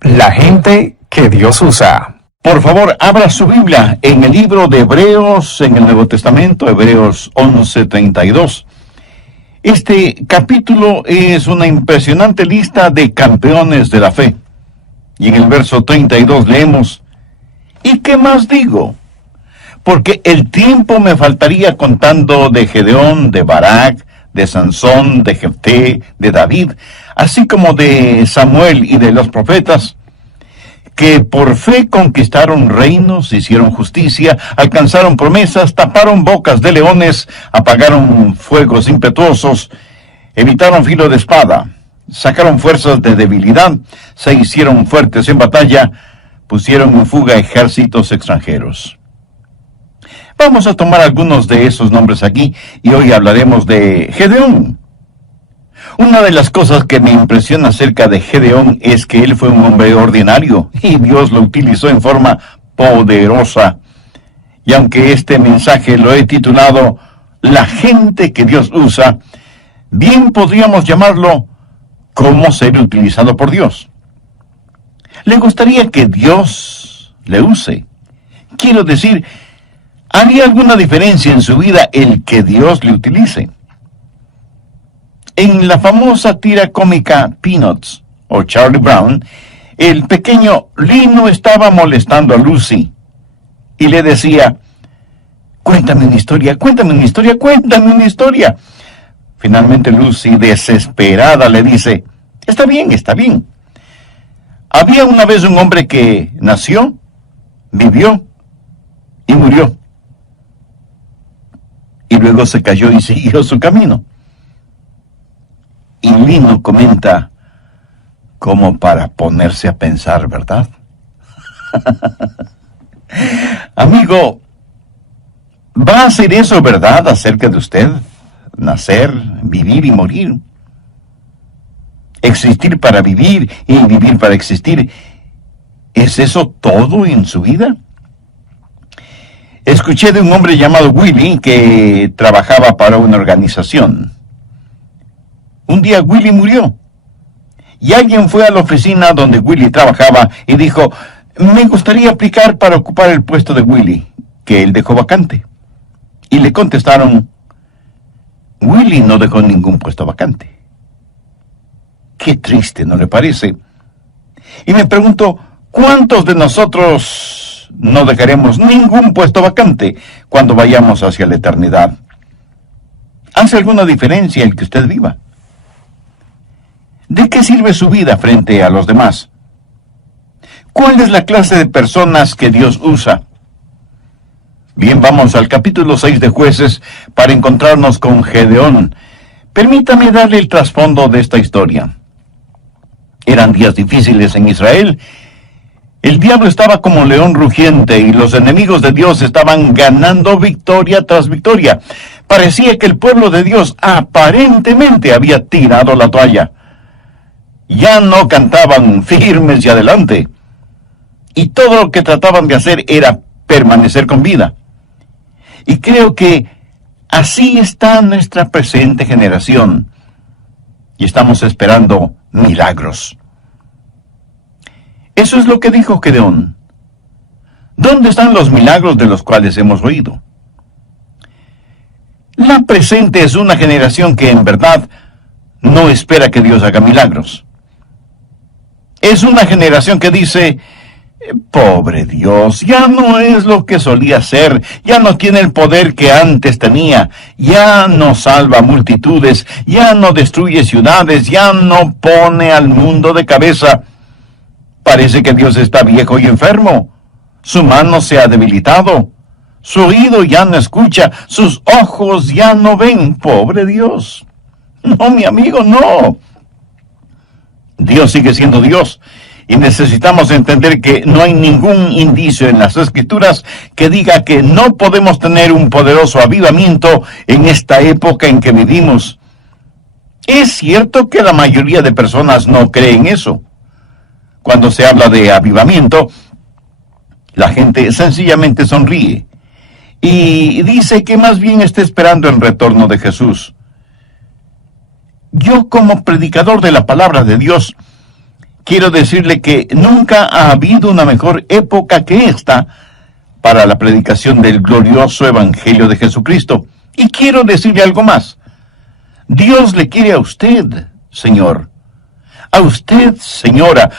La gente que Dios usa. Por favor, abra su Biblia en el libro de Hebreos, en el Nuevo Testamento, Hebreos 11:32. Este capítulo es una impresionante lista de campeones de la fe. Y en el verso 32 leemos: ¿Y qué más digo? Porque el tiempo me faltaría contando de Gedeón, de Barak, de Sansón, de Jefté, de David, así como de Samuel y de los profetas, que por fe conquistaron reinos, hicieron justicia, alcanzaron promesas, taparon bocas de leones, apagaron fuegos impetuosos, evitaron filo de espada, sacaron fuerzas de debilidad, se hicieron fuertes en batalla, pusieron en fuga ejércitos extranjeros. Vamos a tomar algunos de esos nombres aquí y hoy hablaremos de Gedeón. Una de las cosas que me impresiona acerca de Gedeón es que él fue un hombre ordinario y Dios lo utilizó en forma poderosa. Y aunque este mensaje lo he titulado La gente que Dios usa, bien podríamos llamarlo ¿Cómo ser utilizado por Dios? ¿Le gustaría que Dios le use? Quiero decir, ¿haría alguna diferencia en su vida el que Dios le utilice? En la famosa tira cómica Peanuts, o Charlie Brown, el pequeño Lino estaba molestando a Lucy y le decía: cuéntame una historia, cuéntame una historia, cuéntame una historia. Finalmente Lucy, desesperada, le dice: está bien, está bien. Había una vez un hombre que nació, vivió y murió. Y luego se cayó y siguió su camino. Y Lino comenta, como para ponerse a pensar, ¿verdad? Amigo, ¿va a ser eso verdad acerca de usted? Nacer, vivir y morir. Existir para vivir y vivir para existir. ¿Es eso todo en su vida? Escuché de un hombre llamado Willy que trabajaba para una organización. Un día Willy murió. Y alguien fue a la oficina donde Willy trabajaba y dijo: me gustaría aplicar para ocupar el puesto de Willy, que él dejó vacante. Y le contestaron: Willy no dejó ningún puesto vacante. Qué triste, ¿no le parece? Y me pregunto, ¿cuántos de nosotros no dejaremos ningún puesto vacante cuando vayamos hacia la eternidad? ¿Hace alguna diferencia el que usted viva? ¿De qué sirve su vida frente a los demás? ¿Cuál es la clase de personas que Dios usa? Bien, vamos al capítulo 6 de Jueces para encontrarnos con Gedeón. Permítame darle el trasfondo de esta historia. Eran días difíciles en Israel. El diablo estaba como león rugiente y los enemigos de Dios estaban ganando victoria tras victoria. Parecía que el pueblo de Dios aparentemente había tirado la toalla. Ya no cantaban firmes y adelante. Y todo lo que trataban de hacer era permanecer con vida. Y creo que así está nuestra presente generación. Y estamos esperando milagros. Eso es lo que dijo Gedeón. ¿Dónde están los milagros de los cuales hemos oído? La presente es una generación que en verdad no espera que Dios haga milagros. Es una generación que dice: pobre Dios, ya no es lo que solía ser, ya no tiene el poder que antes tenía, ya no salva multitudes, ya no destruye ciudades, ya no pone al mundo de cabeza. Parece que Dios está viejo y enfermo, su mano se ha debilitado, su oído ya no escucha, sus ojos ya no ven. Pobre Dios. No, mi amigo, no. Dios sigue siendo Dios. Y necesitamos entender que no hay ningún indicio en las Escrituras que diga que no podemos tener un poderoso avivamiento en esta época en que vivimos. Es cierto que la mayoría de personas no creen eso. Cuando se habla de avivamiento, la gente sencillamente sonríe y dice que más bien está esperando el retorno de Jesús. Yo, como predicador de la palabra de Dios, quiero decirle que nunca ha habido una mejor época que esta para la predicación del glorioso Evangelio de Jesucristo. Y quiero decirle algo más. Dios le quiere a usted, señor. A usted, señora.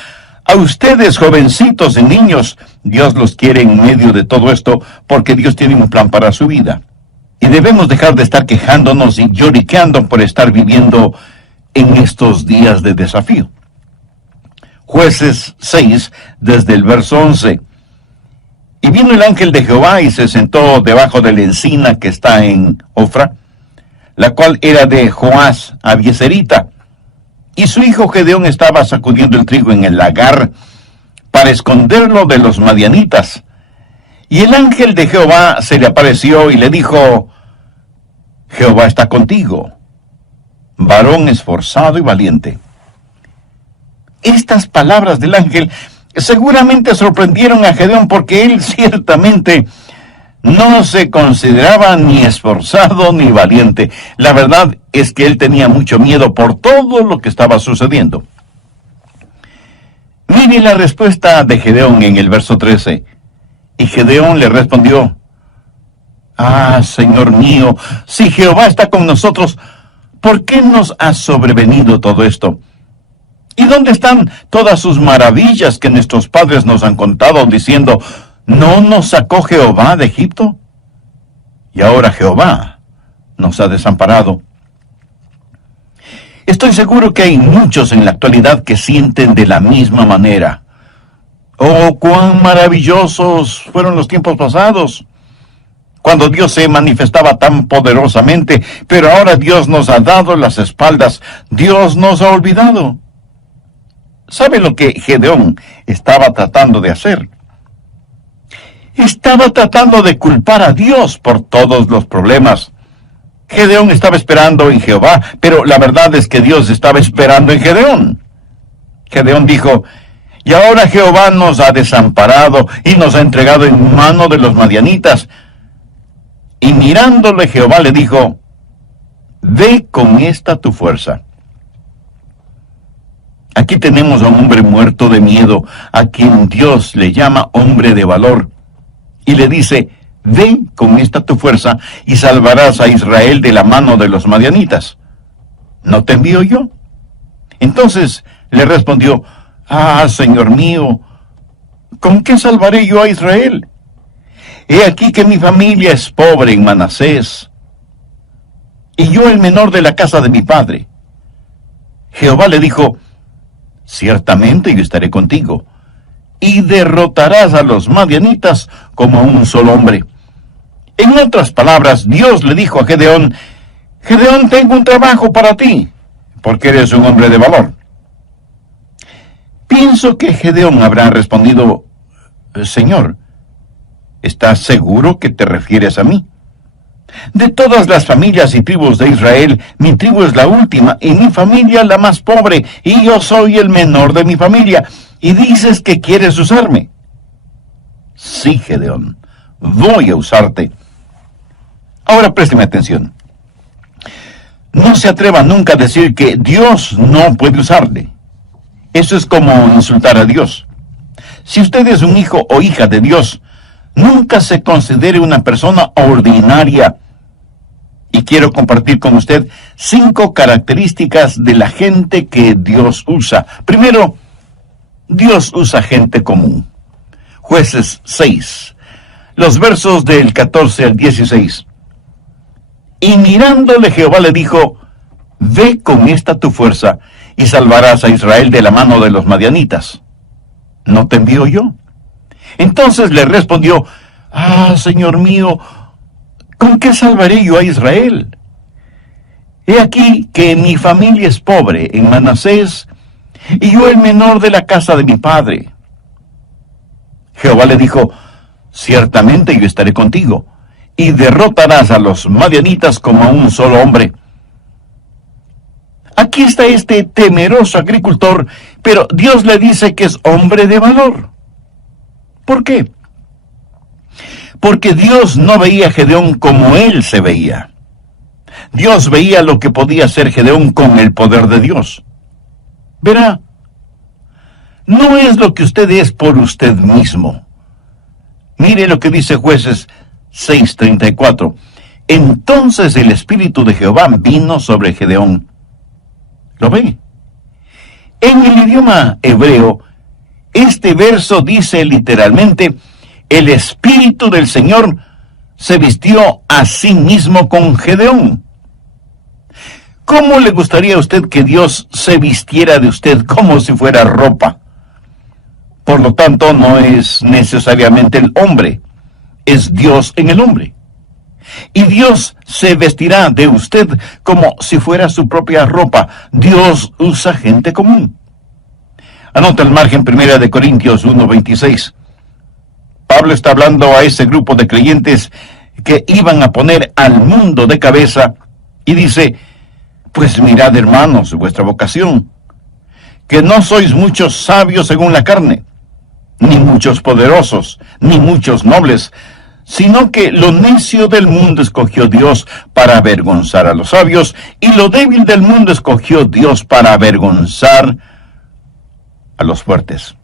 A ustedes, jovencitos y niños. Dios los quiere en medio de todo esto porque Dios tiene un plan para su vida. Y debemos dejar de estar quejándonos y lloriqueando por estar viviendo en estos días de desafío. Jueces 6, desde el verso 11. Y vino el ángel de Jehová y se sentó debajo de la encina que está en Ofra, la cual era de Joás Abieserita. Y su hijo Gedeón estaba sacudiendo el trigo en el lagar para esconderlo de los madianitas. Y el ángel de Jehová se le apareció y le dijo: Jehová está contigo, varón esforzado y valiente. Estas palabras del ángel seguramente sorprendieron a Gedeón porque él ciertamente no se consideraba ni esforzado ni valiente. La verdad es que él tenía mucho miedo por todo lo que estaba sucediendo. Mire la respuesta de Gedeón en el verso 13. Y Gedeón le respondió: Ah, Señor mío, si Jehová está con nosotros, ¿por qué nos ha sobrevenido todo esto? ¿Y dónde están todas sus maravillas que nuestros padres nos han contado, diciendo: ¿no nos sacó Jehová de Egipto? Y ahora Jehová nos ha desamparado. Estoy seguro que hay muchos en la actualidad que sienten de la misma manera. Oh, cuán maravillosos fueron los tiempos pasados, cuando Dios se manifestaba tan poderosamente, pero ahora Dios nos ha dado las espaldas, Dios nos ha olvidado. ¿Sabe lo que Gedeón estaba tratando de hacer? Estaba tratando de culpar a Dios por todos los problemas. Gedeón estaba esperando en Jehová, pero la verdad es que Dios estaba esperando en Gedeón. Gedeón dijo: y ahora Jehová nos ha desamparado y nos ha entregado en mano de los madianitas. Y mirándole Jehová le dijo: ve con esta tu fuerza. Aquí tenemos a un hombre muerto de miedo, a quien Dios le llama hombre de valor, y le dice: ve con esta tu fuerza y salvarás a Israel de la mano de los madianitas. ¿No te envío yo? Entonces le respondió: ah, Señor mío, ¿con qué salvaré yo a Israel? He aquí que mi familia es pobre en Manasés, y yo el menor de la casa de mi padre. Jehová le dijo: ciertamente yo estaré contigo, y derrotarás a los madianitas como a un solo hombre. En otras palabras, Dios le dijo a Gedeón: Gedeón, tengo un trabajo para ti, porque eres un hombre de valor. Pienso que Gedeón habrá respondido: Señor, ¿estás seguro que te refieres a mí? De todas las familias y tribus de Israel, mi tribu es la última, y mi familia la más pobre, y yo soy el menor de mi familia, y dices que quieres usarme. Sí, Gedeón, voy a usarte. Ahora présteme atención. No se atreva nunca a decir que Dios no puede usarle. Eso es como insultar a Dios. Si usted es un hijo o hija de Dios, nunca se considere una persona ordinaria. Y quiero compartir con usted 5 características de la gente que Dios usa. Primero, Dios usa gente común. Jueces 6, los versos del 14 al 16. Y mirándole Jehová le dijo: ve con esta tu fuerza y salvarás a Israel de la mano de los madianitas. ¿No te envío yo? Entonces le respondió: ah, Señor mío, ¿con qué salvaré yo a Israel? He aquí que mi familia es pobre en Manasés, y yo el menor de la casa de mi padre. Jehová le dijo: ciertamente yo estaré contigo, y derrotarás a los madianitas como a un solo hombre. Aquí está este temeroso agricultor, pero Dios le dice que es hombre de valor. ¿Por qué? Porque Dios no veía a Gedeón como él se veía. Dios veía lo que podía hacer Gedeón con el poder de Dios. Verá, no es lo que usted es por usted mismo. Mire lo que dice Jueces 6:34. Entonces el Espíritu de Jehová vino sobre Gedeón. ¿Lo ve? En el idioma hebreo, este verso dice literalmente, el Espíritu del Señor se vistió a sí mismo con Gedeón. ¿Cómo le gustaría a usted que Dios se vistiera de usted como si fuera ropa? Por lo tanto, no es necesariamente el hombre, es Dios en el hombre. Y Dios se vestirá de usted como si fuera su propia ropa. Dios usa gente común. Anota el margen 1 Corintios 1:26. Pablo está hablando a ese grupo de creyentes que iban a poner al mundo de cabeza y dice, pues mirad, hermanos, vuestra vocación, que no sois muchos sabios según la carne, ni muchos poderosos, ni muchos nobles, sino que lo necio del mundo escogió Dios para avergonzar a los sabios, y lo débil del mundo escogió Dios para avergonzar a los fuertes.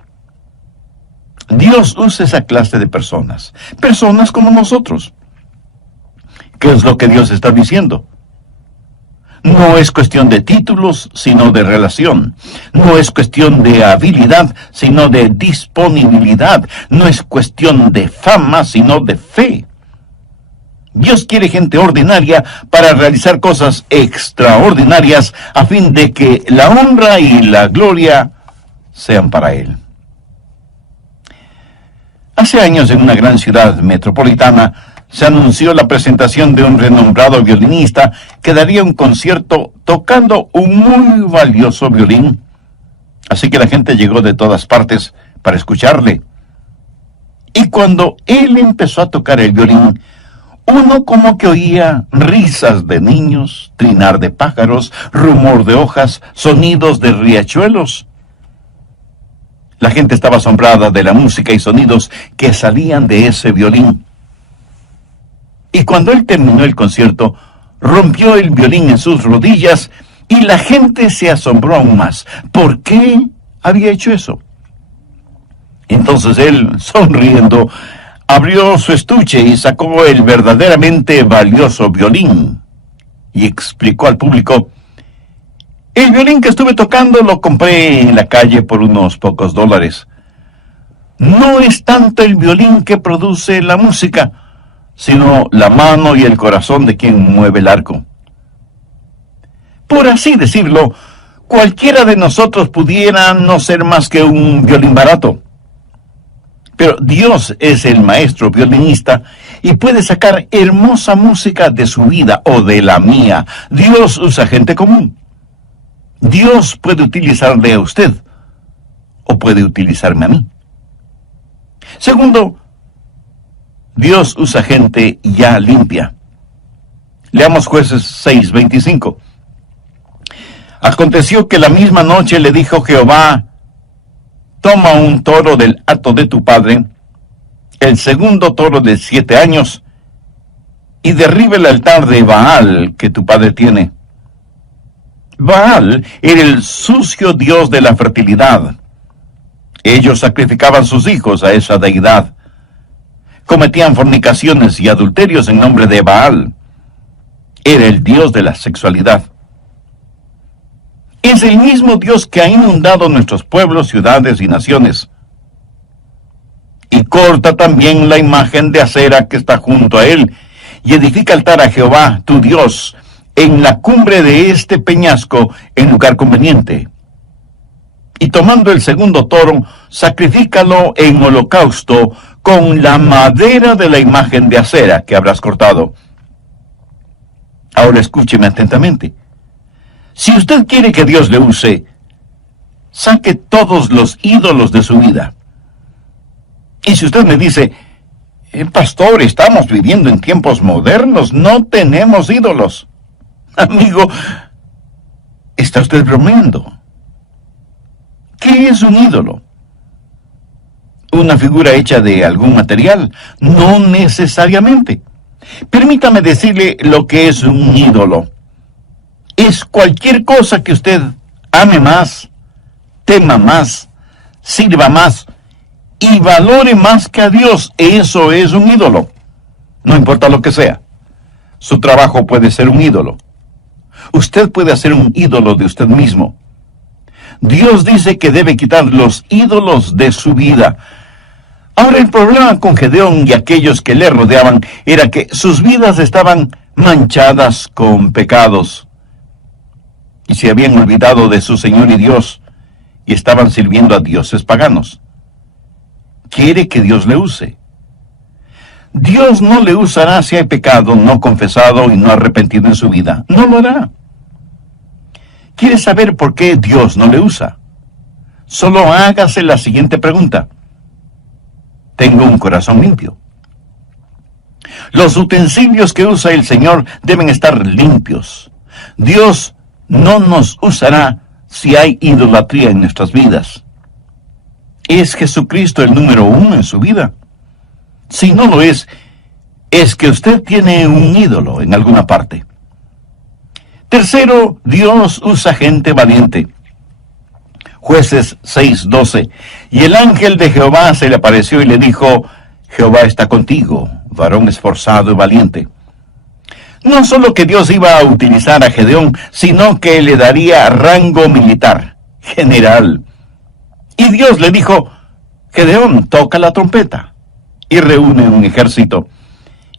Dios usa esa clase de personas como nosotros. ¿Qué es lo que Dios está diciendo? No es cuestión de títulos, sino de relación. No es cuestión de habilidad, sino de disponibilidad. No es cuestión de fama, sino de fe. Dios quiere gente ordinaria para realizar cosas extraordinarias a fin de que la honra y la gloria sean para Él. Hace años, en una gran ciudad metropolitana, se anunció la presentación de un renombrado violinista que daría un concierto tocando un muy valioso violín. Así que la gente llegó de todas partes para escucharle. Y cuando él empezó a tocar el violín, uno como que oía risas de niños, trinar de pájaros, rumor de hojas, sonidos de riachuelos. La gente estaba asombrada de la música y sonidos que salían de ese violín. Y cuando él terminó el concierto, rompió el violín en sus rodillas y la gente se asombró aún más. ¿Por qué había hecho eso? Entonces él, sonriendo, abrió su estuche y sacó el verdaderamente valioso violín y explicó al público: el violín que estuve tocando lo compré en la calle por unos pocos dólares. No es tanto el violín que produce la música, sino la mano y el corazón de quien mueve el arco. Por así decirlo, cualquiera de nosotros pudiera no ser más que un violín barato. Pero Dios es el maestro violinista y puede sacar hermosa música de su vida o de la mía. Dios usa gente común. Dios puede utilizarle a usted o puede utilizarme a mí. Segundo, Dios usa gente ya limpia. Leamos Jueces 6:25. Aconteció que la misma noche le dijo Jehová: toma un toro del hato de tu padre, el segundo toro de 7 años, y derriba el altar de Baal que tu padre tiene. Baal era el sucio dios de la fertilidad. Ellos sacrificaban sus hijos a esa deidad. Cometían fornicaciones y adulterios en nombre de Baal. Era el dios de la sexualidad. Es el mismo Dios que ha inundado nuestros pueblos, ciudades y naciones. Y corta también la imagen de acera que está junto a él, y edifica altar a Jehová, tu Dios, en la cumbre de este peñasco, en lugar conveniente. Y tomando el segundo toro, sacrifícalo en holocausto con la madera de la imagen de acera que habrás cortado. Ahora escúcheme atentamente. Si usted quiere que Dios le use, saque todos los ídolos de su vida. Y si usted me dice: pastor, estamos viviendo en tiempos modernos, no tenemos ídolos. Amigo, ¿está usted bromeando? ¿Qué es un ídolo? ¿Una figura hecha de algún material? No necesariamente. Permítame decirle lo que es un ídolo. Es cualquier cosa que usted ame más, tema más, sirva más y valore más que a Dios, eso es un ídolo. No importa lo que sea. Su trabajo puede ser un ídolo. Usted puede hacer un ídolo de usted mismo. Dios dice que debe quitar los ídolos de su vida. Ahora, el problema con Gedeón y aquellos que le rodeaban era que sus vidas estaban manchadas con pecados. Y se habían olvidado de su Señor y Dios y estaban sirviendo a dioses paganos. Quiere que Dios le use. Dios no le usará si hay pecado no confesado y no arrepentido en su vida. No lo hará. ¿Quiere saber por qué Dios no le usa? Solo hágase la siguiente pregunta. ¿Tengo un corazón limpio? Los utensilios que usa el Señor deben estar limpios. Dios no nos usará si hay idolatría en nuestras vidas. ¿Es Jesucristo el número uno en su vida? Si no lo es que usted tiene un ídolo en alguna parte. Tercero, Dios usa gente valiente. Jueces 6:12. Y el ángel de Jehová se le apareció y le dijo, Jehová está contigo, varón esforzado y valiente. No solo que Dios iba a utilizar a Gedeón, sino que le daría rango militar, general. Y Dios le dijo, Gedeón, toca la trompeta. Y reúne un ejército.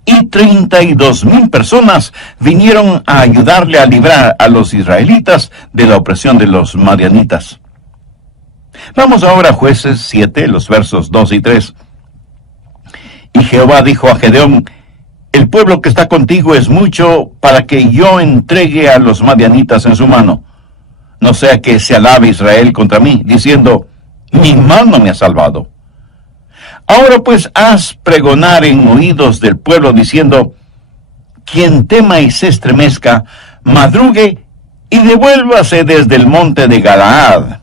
Y 32,000 personas vinieron a ayudarle a librar a los israelitas de la opresión de los madianitas. Vamos ahora a Jueces 7, los versos 2 y 3. Y Jehová dijo a Gedeón, el pueblo que está contigo es mucho para que yo entregue a los madianitas en su mano. No sea que se alabe Israel contra mí, diciendo, mi mano me ha salvado. Ahora pues haz pregonar en oídos del pueblo diciendo, quien tema y se estremezca, madrugue y devuélvase desde el monte de Galaad.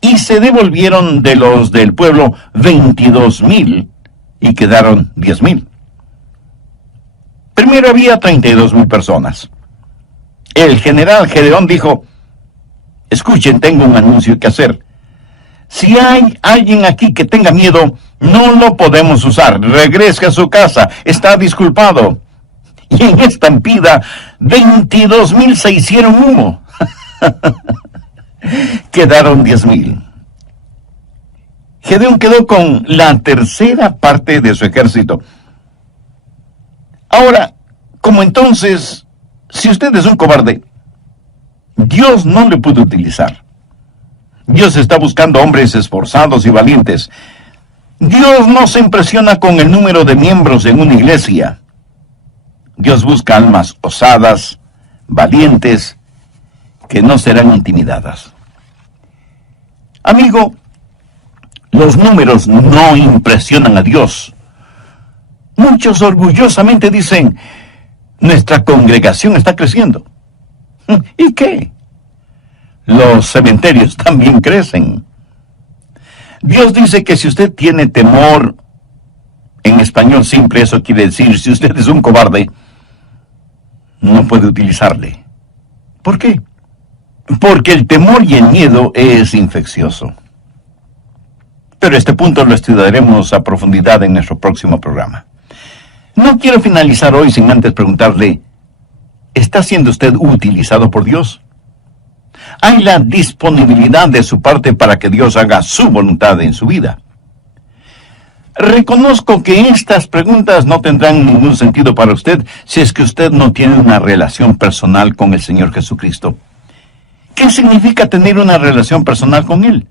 Y se devolvieron de los del pueblo 22,000 y quedaron 10,000. Primero había 32,000 personas. El general Gedeón dijo, escuchen, tengo un anuncio que hacer. Si hay alguien aquí que tenga miedo, no lo podemos usar. Regrese a su casa, está disculpado. Y en esta estampida, 22,000 se hicieron humo. Quedaron 10,000. Gedeón quedó con la tercera parte de su ejército. Ahora, como entonces, si usted es un cobarde, Dios no le pudo utilizar. Dios está buscando hombres esforzados y valientes. Dios no se impresiona con el número de miembros en una iglesia. Dios busca almas osadas, valientes, que no serán intimidadas. Amigo, los números no impresionan a Dios. Muchos orgullosamente dicen, nuestra congregación está creciendo. ¿Y qué? Los cementerios también crecen. Dios dice que si usted tiene temor, en español simple eso quiere decir, si usted es un cobarde, no puede utilizarle. ¿Por qué? Porque el temor y el miedo es infeccioso. Pero este punto lo estudiaremos a profundidad en nuestro próximo programa. No quiero finalizar hoy sin antes preguntarle, ¿está siendo usted utilizado por Dios? ¿Hay la disponibilidad de su parte para que Dios haga su voluntad en su vida? Reconozco que estas preguntas no tendrán ningún sentido para usted si es que usted no tiene una relación personal con el Señor Jesucristo. ¿Qué significa tener una relación personal con Él?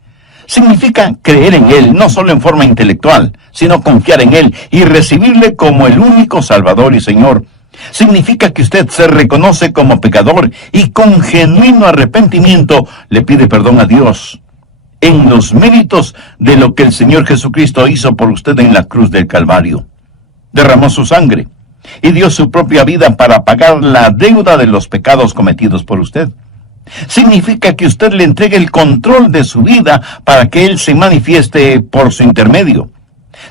Significa creer en Él, no solo en forma intelectual, sino confiar en Él y recibirle como el único Salvador y Señor. Significa que usted se reconoce como pecador y con genuino arrepentimiento le pide perdón a Dios en los méritos de lo que el Señor Jesucristo hizo por usted en la cruz del Calvario. Derramó su sangre y dio su propia vida para pagar la deuda de los pecados cometidos por usted. Significa que usted le entregue el control de su vida para que Él se manifieste por su intermedio.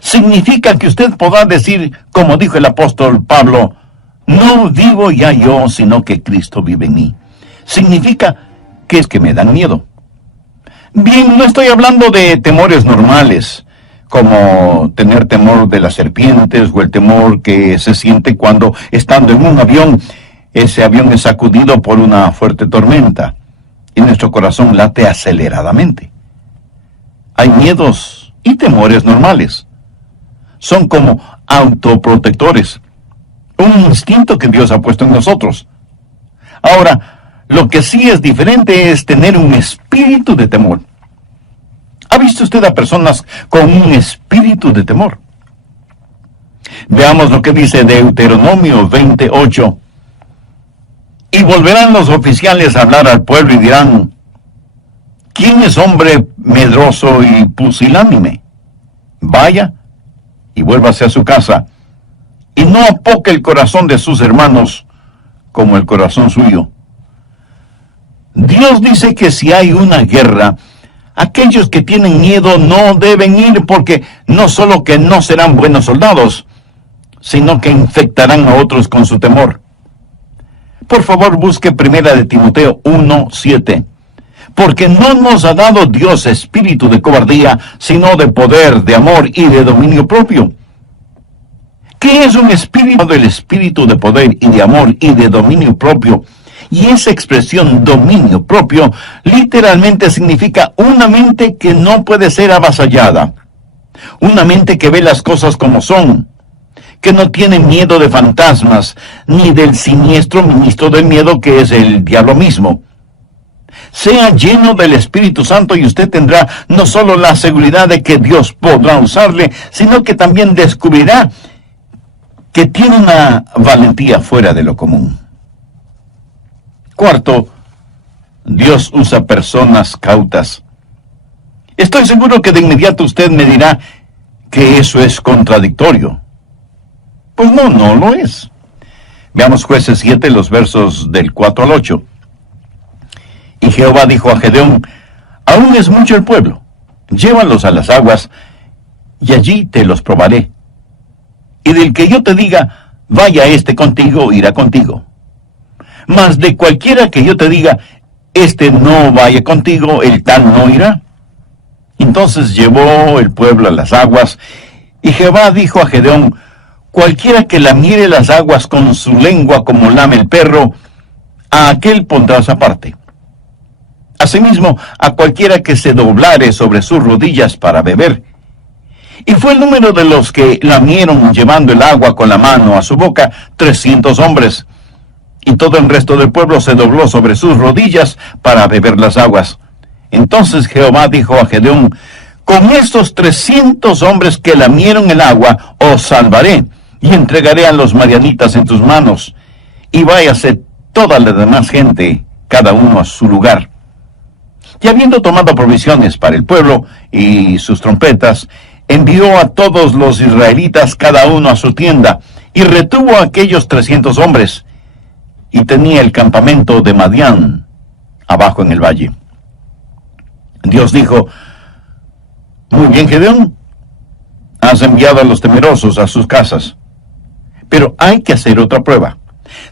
Significa que usted podrá decir, como dijo el apóstol Pablo, no vivo ya yo, sino que Cristo vive en mí. Significa que es que me dan miedo. Bien, no estoy hablando de temores normales, como tener temor de las serpientes o el temor que se siente cuando, estando en un avión, ese avión es sacudido por una fuerte tormenta y nuestro corazón late aceleradamente. Hay miedos y temores normales. Son como autoprotectores, un instinto que Dios ha puesto en nosotros. Ahora, lo que sí es diferente es tener un espíritu de temor. ¿Ha visto usted a personas con un espíritu de temor? Veamos lo que dice Deuteronomio 28. Y volverán los oficiales a hablar al pueblo y dirán: ¿quién es hombre medroso y pusilánime? Vaya y vuélvase a su casa, y no apoque el corazón de sus hermanos como el corazón suyo. Dios dice que si hay una guerra, aquellos que tienen miedo no deben ir, porque no solo que no serán buenos soldados, sino que infectarán a otros con su temor. Por favor, busque 1 de Timoteo 1:7. Porque no nos ha dado Dios espíritu de cobardía, sino de poder, de amor y de dominio propio. ¿Qué es un espíritu? El espíritu de poder y de amor y de dominio propio. Y esa expresión dominio propio literalmente significa una mente que no puede ser avasallada. Una mente que ve las cosas como son, que no tiene miedo de fantasmas, ni del siniestro ministro del miedo que es el diablo mismo. Sea lleno del Espíritu Santo y usted tendrá no solo la seguridad de que Dios podrá usarle, sino que también descubrirá que tiene una valentía fuera de lo común. Cuarto, Dios usa personas cautas. Estoy seguro que de inmediato usted me dirá que eso es contradictorio. Pues no lo es. Veamos Jueces 7, los versos del 4 al 8. Y Jehová dijo a Gedeón: aún es mucho el pueblo, llévalos a las aguas, y allí te los probaré. Y del que yo te diga, vaya este contigo, irá contigo. Mas de cualquiera que yo te diga, este no vaya contigo, el tal no irá. Entonces llevó el pueblo a las aguas, y Jehová dijo a Gedeón: cualquiera que lamiere las aguas con su lengua como lame el perro, a aquel pondrás aparte. Asimismo, a cualquiera que se doblare sobre sus rodillas para beber. Y fue el número de los que lamieron llevando el agua con la mano a su boca 300 hombres. Y todo el resto del pueblo se dobló sobre sus rodillas para beber las aguas. Entonces Jehová dijo a Gedeón: con estos 300 hombres que lamieron el agua, os salvaré, y entregaré a los madianitas en tus manos. Y váyase toda la demás gente, cada uno a su lugar. Y habiendo tomado provisiones para el pueblo y sus trompetas, envió a todos los israelitas cada uno a su tienda, y retuvo a aquellos 300 hombres, y tenía el campamento de Madián abajo en el valle. Dios dijo: muy bien, Gedeón, has enviado a los temerosos a sus casas, pero hay que hacer otra prueba.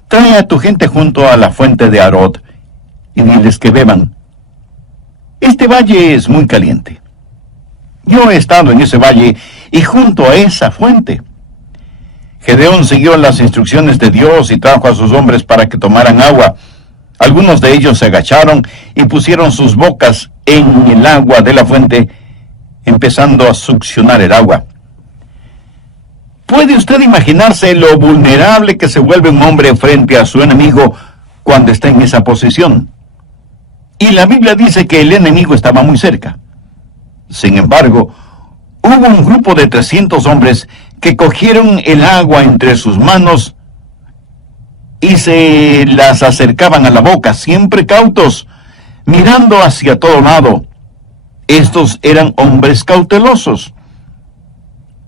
Trae a tu gente junto a la fuente de Arod, y diles que beban. Este valle es muy caliente. Yo he estado en ese valle y junto a esa fuente. Gedeón siguió las instrucciones de Dios y trajo a sus hombres para que tomaran agua. Algunos de ellos se agacharon y pusieron sus bocas en el agua de la fuente, empezando a succionar el agua. ¿Puede usted imaginarse lo vulnerable que se vuelve un hombre frente a su enemigo cuando está en esa posición? Y la Biblia dice que el enemigo estaba muy cerca. Sin embargo, hubo un grupo de 300 hombres que cogieron el agua entre sus manos y se las acercaban a la boca, siempre cautos, mirando hacia todo lado. Estos eran hombres cautelosos.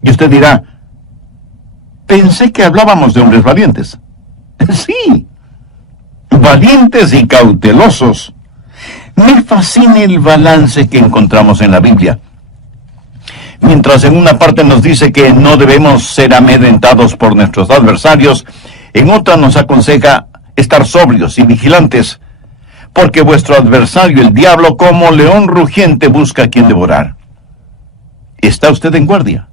Y usted dirá: pensé que hablábamos de hombres valientes. Sí, valientes y cautelosos. Me fascina el balance que encontramos en la Biblia. Mientras en una parte nos dice que no debemos ser amedrentados por nuestros adversarios, en otra nos aconseja estar sobrios y vigilantes, porque vuestro adversario, el diablo, como león rugiente, busca a quien devorar. ¿Está usted en guardia?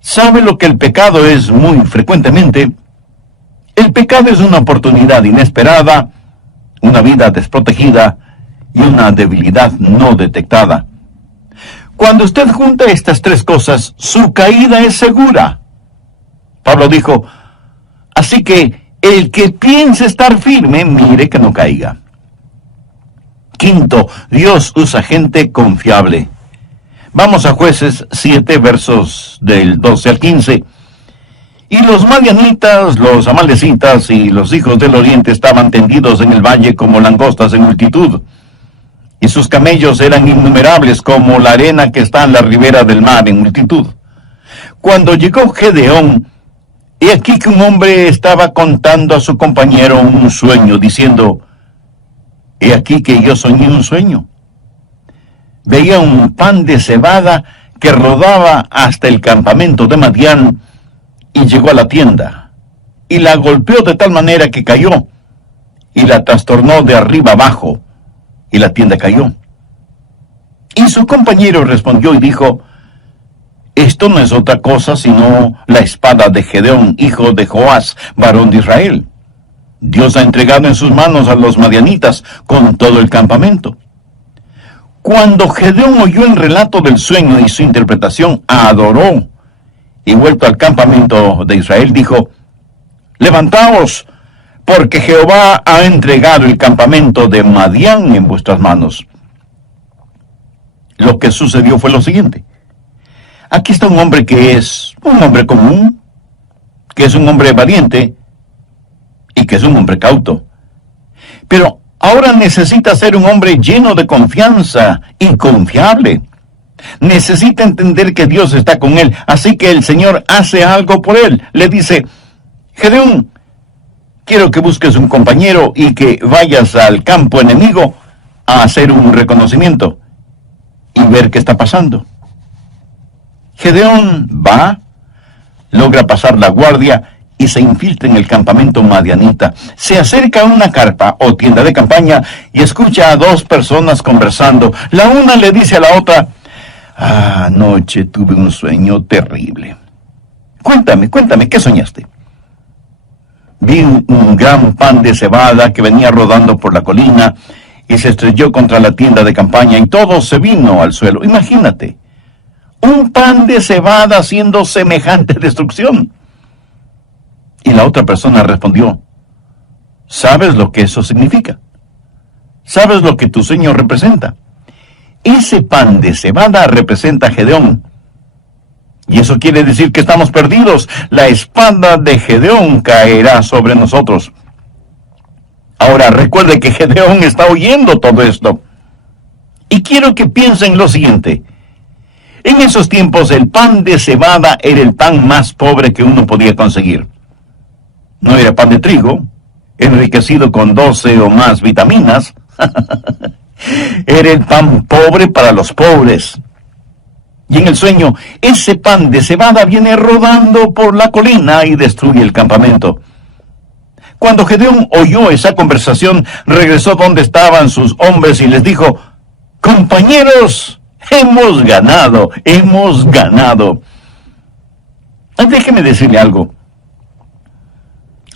¿Sabe lo que el pecado es muy frecuentemente? El pecado es una oportunidad inesperada, una vida desprotegida y una debilidad no detectada. Cuando usted junta estas tres cosas, su caída es segura. Pablo dijo, así que el que piense estar firme, mire que no caiga. Quinto, Dios usa gente confiable. Vamos a Jueces 7, versos del 12 al 15. Y los madianitas, los amalecitas y los hijos del oriente estaban tendidos en el valle como langostas en multitud. Y sus camellos eran innumerables como la arena que está en la ribera del mar en multitud. Cuando llegó Gedeón, he aquí que un hombre estaba contando a su compañero un sueño, diciendo, he aquí que yo soñé un sueño. Veía un pan de cebada que rodaba hasta el campamento de Madián y llegó a la tienda, y la golpeó de tal manera que cayó, y la trastornó de arriba abajo, y la tienda cayó. Y su compañero respondió y dijo, esto no es otra cosa sino la espada de Gedeón, hijo de Joás, varón de Israel. Dios ha entregado en sus manos a los madianitas con todo el campamento. Cuando Gedeón oyó el relato del sueño y su interpretación, adoró, y vuelto al campamento de Israel, dijo, levantaos, porque Jehová ha entregado el campamento de Madián en vuestras manos. Lo que sucedió fue lo siguiente. Aquí está un hombre que es un hombre común, que es un hombre valiente y que es un hombre cauto. Pero ahora necesita ser un hombre lleno de confianza y confiable. Necesita entender que Dios está con él, así que el Señor hace algo por él. Le dice, Gedeón, quiero que busques un compañero y que vayas al campo enemigo a hacer un reconocimiento y ver qué está pasando. Gedeón va, logra pasar la guardia y se infiltra en el campamento madianita. Se acerca a una carpa o tienda de campaña y escucha a dos personas conversando. La una le dice a la otra, anoche tuve un sueño terrible. Cuéntame, ¿qué soñaste? Vi un gran pan de cebada que venía rodando por la colina y se estrelló contra la tienda de campaña y todo se vino al suelo. Imagínate, un pan de cebada haciendo semejante destrucción. Y la otra persona respondió, ¿sabes lo que eso significa? ¿Sabes lo que tu sueño representa? Ese pan de cebada representa a Gedeón. Y eso quiere decir que estamos perdidos. La espada de Gedeón caerá sobre nosotros. Ahora recuerde que Gedeón está oyendo todo esto. Y quiero que piensen lo siguiente. En esos tiempos el pan de cebada era el pan más pobre que uno podía conseguir. No era pan de trigo, enriquecido con 12 o más vitaminas. Era el pan pobre para los pobres. Y en el sueño, ese pan de cebada viene rodando por la colina y destruye el campamento. Cuando Gedeón oyó esa conversación, regresó donde estaban sus hombres y les dijo, compañeros, hemos ganado. Déjeme decirle algo.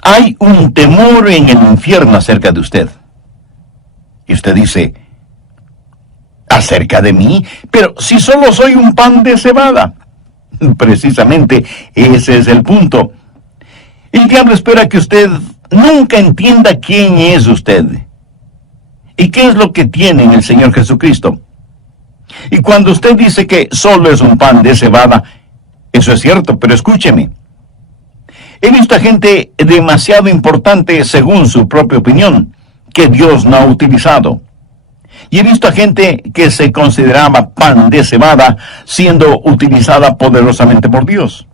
Hay un temor en el infierno acerca de usted. Y usted dice, ¿acerca de mí? Pero si solo soy un pan de cebada. Precisamente ese es el punto. El diablo espera que usted nunca entienda quién es usted y qué es lo que tiene en el Señor Jesucristo. Y cuando usted dice que solo es un pan de cebada, eso es cierto, pero escúcheme. He visto a gente demasiado importante según su propia opinión, que Dios no ha utilizado. Y he visto a gente que se consideraba pan de cebada siendo utilizada poderosamente por Dios.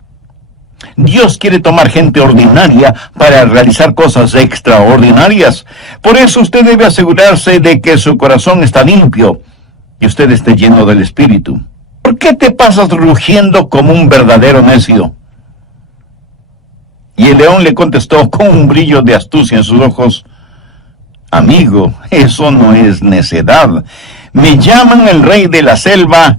Dios quiere tomar gente ordinaria para realizar cosas extraordinarias. Por eso usted debe asegurarse de que su corazón está limpio y usted esté lleno del Espíritu. ¿Por qué te pasas rugiendo como un verdadero necio? Y el león le contestó con un brillo de astucia en sus ojos, Amigo, eso no es necedad. Me llaman el rey de la selva.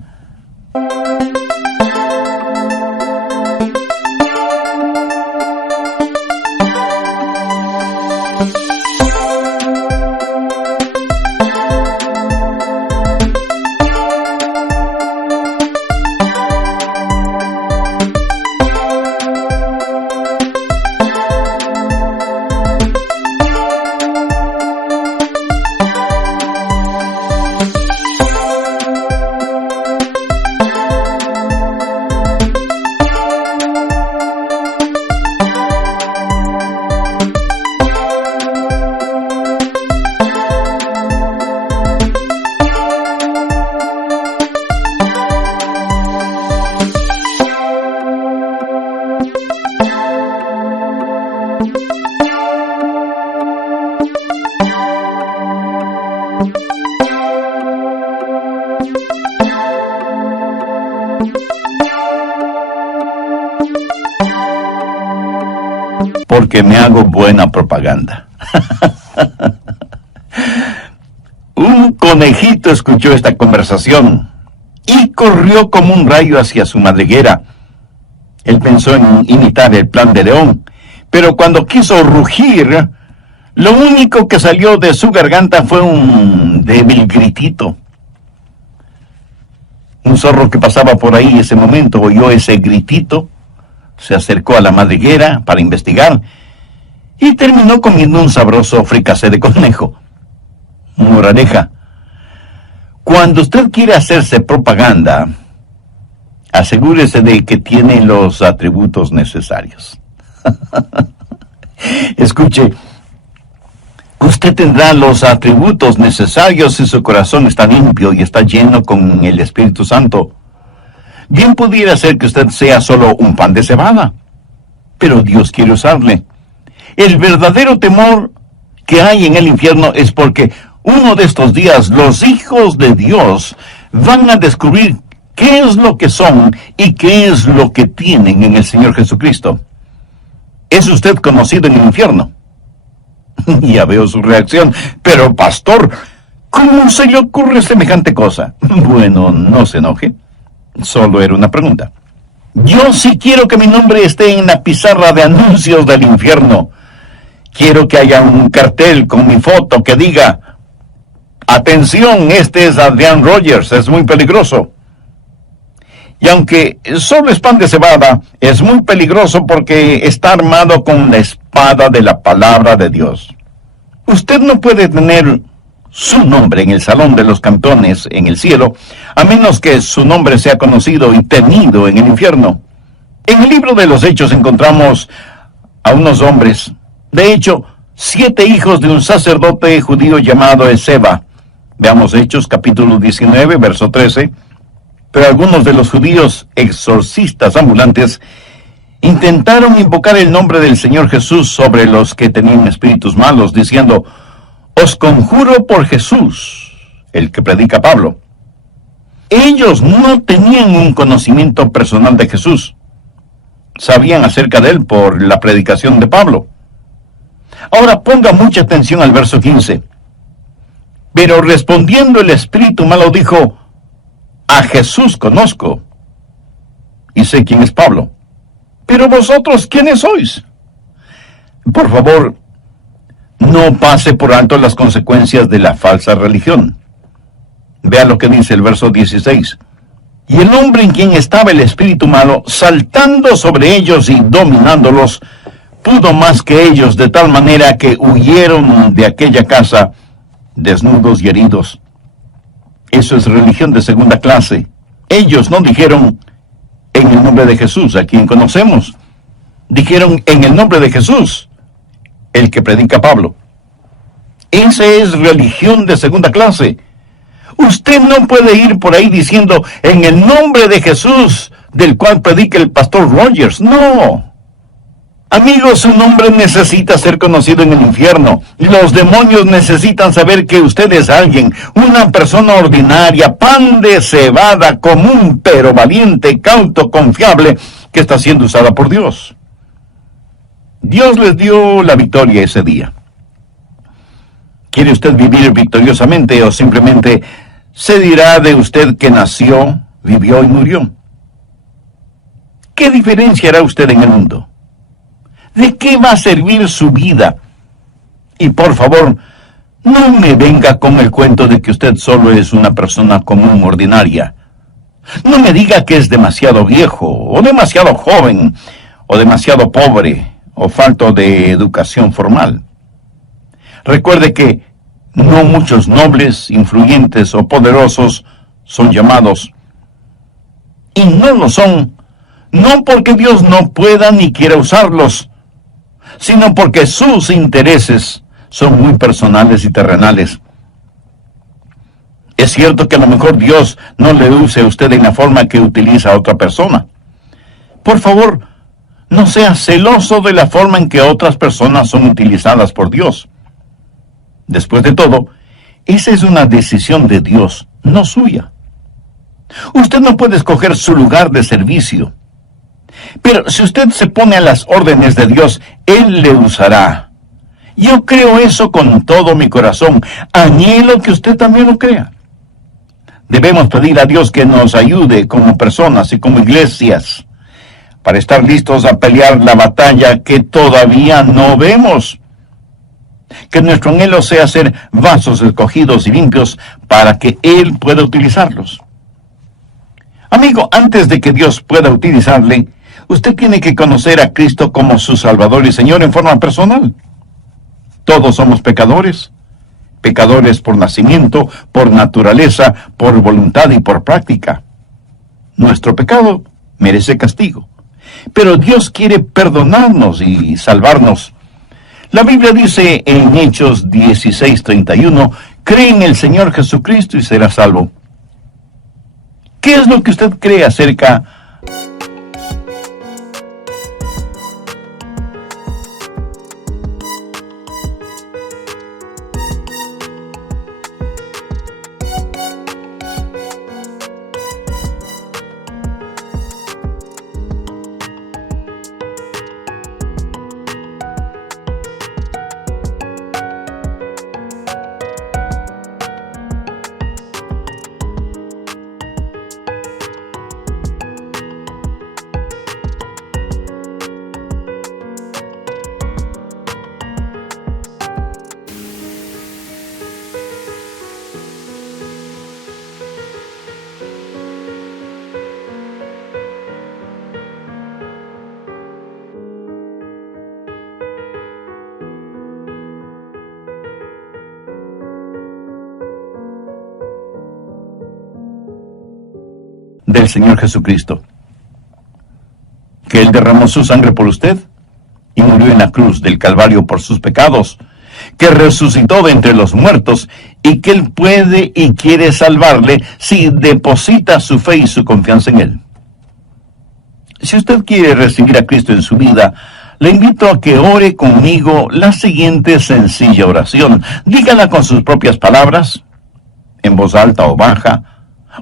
Porque me hago buena propaganda. Un conejito escuchó esta conversación y corrió como un rayo hacia su madriguera. Él pensó en imitar el plan de león, pero cuando quiso rugir, lo único que salió de su garganta fue un débil gritito. Un zorro que pasaba por ahí ese momento oyó ese gritito, se acercó a la madriguera para investigar y terminó comiendo un sabroso fricasé de conejo. Moraleja: cuando usted quiere hacerse propaganda, asegúrese de que tiene los atributos necesarios. Escuche, usted tendrá los atributos necesarios si su corazón está limpio y está lleno con el Espíritu Santo. Bien pudiera ser que usted sea solo un pan de cebada, pero Dios quiere usarle. El verdadero temor que hay en el infierno es porque uno de estos días los hijos de Dios van a descubrir qué es lo que son y qué es lo que tienen en el Señor Jesucristo. ¿Es usted conocido en el infierno? Ya veo su reacción. Pero, pastor, ¿cómo se le ocurre semejante cosa? Bueno, no se enoje. Solo era una pregunta. Yo sí quiero que mi nombre esté en la pizarra de anuncios del infierno. Quiero que haya un cartel con mi foto que diga: atención, este es Adrian Rogers, es muy peligroso. Y aunque solo es pan de cebada, es muy peligroso porque está armado con la espada de la palabra de Dios. Usted no puede tener su nombre en el salón de los campeones en el cielo, a menos que su nombre sea conocido y temido en el infierno. En el libro de los Hechos encontramos a unos hombres, de hecho, 7 hijos de un sacerdote judío llamado Esceva. Veamos Hechos capítulo 19, verso 13. Pero algunos de los judíos exorcistas ambulantes intentaron invocar el nombre del Señor Jesús sobre los que tenían espíritus malos, diciendo: os conjuro por Jesús, el que predica Pablo. Ellos no tenían un conocimiento personal de Jesús. Sabían acerca de él por la predicación de Pablo. Ahora ponga mucha atención al verso 15. Pero respondiendo el espíritu malo dijo: a Jesús conozco, y sé quién es Pablo. Pero vosotros, ¿quiénes sois? Por favor, no pase por alto las consecuencias de la falsa religión. Vea lo que dice el verso 16. Y el hombre en quien estaba el espíritu malo, saltando sobre ellos y dominándolos, pudo más que ellos, de tal manera que huyeron de aquella casa desnudos y heridos. Eso es religión de segunda clase. Ellos no dijeron: en el nombre de Jesús, a quien conocemos. Dijeron: en el nombre de Jesús, el que predica Pablo. Esa es religión de segunda clase. Usted no puede ir por ahí diciendo: en el nombre de Jesús, del cual predica el pastor Rogers. No. Amigos, su nombre necesita ser conocido en el infierno. Los demonios necesitan saber que usted es alguien, una persona ordinaria, pan de cebada, común, pero valiente, cauto, confiable, que está siendo usada por Dios. Dios les dio la victoria ese día. ¿Quiere usted vivir victoriosamente o simplemente se dirá de usted que nació, vivió y murió? ¿Qué diferencia hará usted en el mundo? ¿De qué va a servir su vida? Y por favor, no me venga con el cuento de que usted solo es una persona común, ordinaria. No me diga que es demasiado viejo, o demasiado joven, o demasiado pobre, o falto de educación formal. Recuerde que no muchos nobles, influyentes o poderosos son llamados. Y no lo son, no porque Dios no pueda ni quiera usarlos, sino porque sus intereses son muy personales y terrenales. Es cierto que a lo mejor Dios no le use a usted en la forma que utiliza a otra persona. Por favor, no sea celoso de la forma en que otras personas son utilizadas por Dios. Después de todo, esa es una decisión de Dios, no suya. Usted no puede escoger su lugar de servicio. Pero si usted se pone a las órdenes de Dios, Él le usará. Yo creo eso con todo mi corazón. Anhelo que usted también lo crea. Debemos pedir a Dios que nos ayude como personas y como iglesias para estar listos a pelear la batalla que todavía no vemos. Que nuestro anhelo sea ser vasos escogidos y limpios para que Él pueda utilizarlos. Amigo, antes de que Dios pueda utilizarle, usted tiene que conocer a Cristo como su Salvador y Señor en forma personal. Todos somos pecadores. Pecadores por nacimiento, por naturaleza, por voluntad y por práctica. Nuestro pecado merece castigo. Pero Dios quiere perdonarnos y salvarnos. La Biblia dice en Hechos 16:31, cree en el Señor Jesucristo y será salvo. ¿Qué es lo que usted cree acerca del Señor Jesucristo? Que Él derramó su sangre por usted y murió en la cruz del Calvario por sus pecados, que resucitó de entre los muertos y que Él puede y quiere salvarle si deposita su fe y su confianza en Él. Si usted quiere recibir a Cristo en su vida, le invito a que ore conmigo la siguiente sencilla oración. Dígala con sus propias palabras, en voz alta o baja,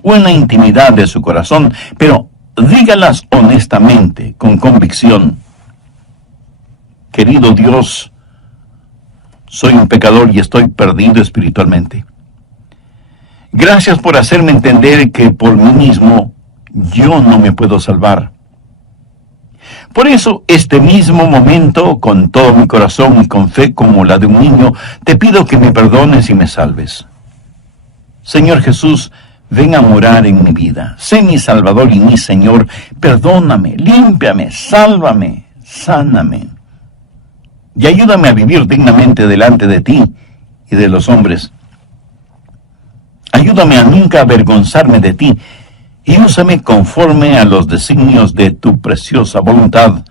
o en la intimidad de su corazón, pero dígalas honestamente, con convicción. Querido Dios, soy un pecador y estoy perdido espiritualmente. Gracias por hacerme entender que por mí mismo yo no me puedo salvar. Por eso, este mismo momento, con todo mi corazón y con fe como la de un niño, te pido que me perdones y me salves. Señor Jesús, ven a morar en mi vida. Sé mi Salvador y mi Señor. Perdóname, límpiame, sálvame, sáname. Y ayúdame a vivir dignamente delante de ti y de los hombres. Ayúdame a nunca avergonzarme de ti y úsame conforme a los designios de tu preciosa voluntad.